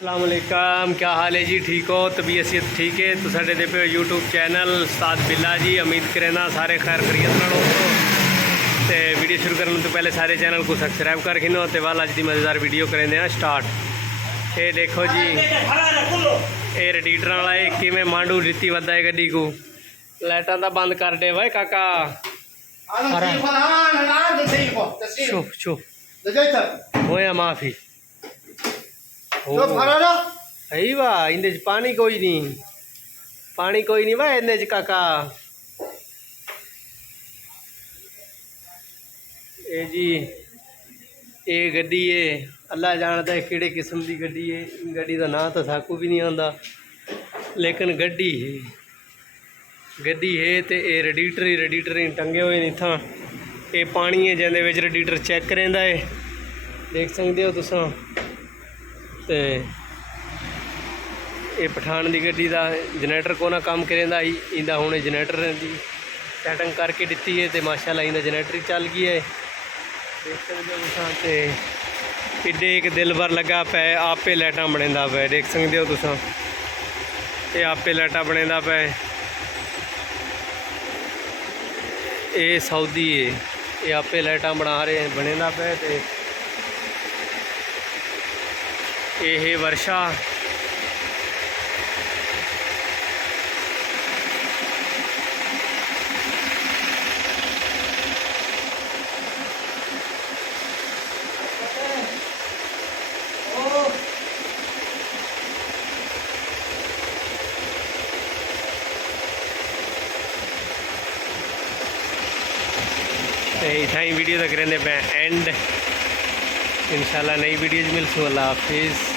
अस्सलाम वालेकुम, क्या हाल है जी? ठीक हो? तबीयत ठीक है तो साढ़े दे पे यूट्यूब चैनल उस्ताद बिल्ला जी। उम्मीद करें सारे खैर खरीत रहो। तो वीडियो शुरू करने तो पहले सारे चैनल को सबसक्राइब कर खिनो तो वाल अज की मज़ेदार वीडियो करें स्टार्ट। ये देखो जी, ये रडीटर वाला है कि मैं मांडू रीति वदा है गड्डी को। लाइटा तो बंद कर दे भाई काका। चुप चुप होया माफी है वाह, इंदे पानी कोई नहीं, पानी कोई नहीं वाह इंदे काका। ए जी ये गड्डी है, अल्लाह जानता है किहड़े किस्म की गड्डी है। गड्डी का नाम तो साकू भी नहीं आता, लेकिन गड्डी है तो ये रडीटर ही टंगे हुए नहीं था। ये पानी है जिंदे विच रडीटर चेक करेंदा है, देख सकते हो तुसां। ते ये पठान की गड्डी का जनरेटर को ना काम करेंदा ही, इंदा हुणे जनरेटर की सैटिंग करके दिती है तो माशाल्लाह इंदा जनरेटर ही चल गया है, देख सकते हो तुसां। ते इड्डे एक दिल भर लगा पै आपे लाइटां बनेंदा पै, देख सकते हो तुसां। ये आपे लाइटां बनेंदा पै। ये सऊदी है, ये आपे लाइटां बना रहे हैं बनेंदा पै। ते ये वर्षा इतना ही वीडियो तक रहने पे एंड। इंशाल्लाह नई वीडियोज मिलसूँ। अल्लाह हाफिज़।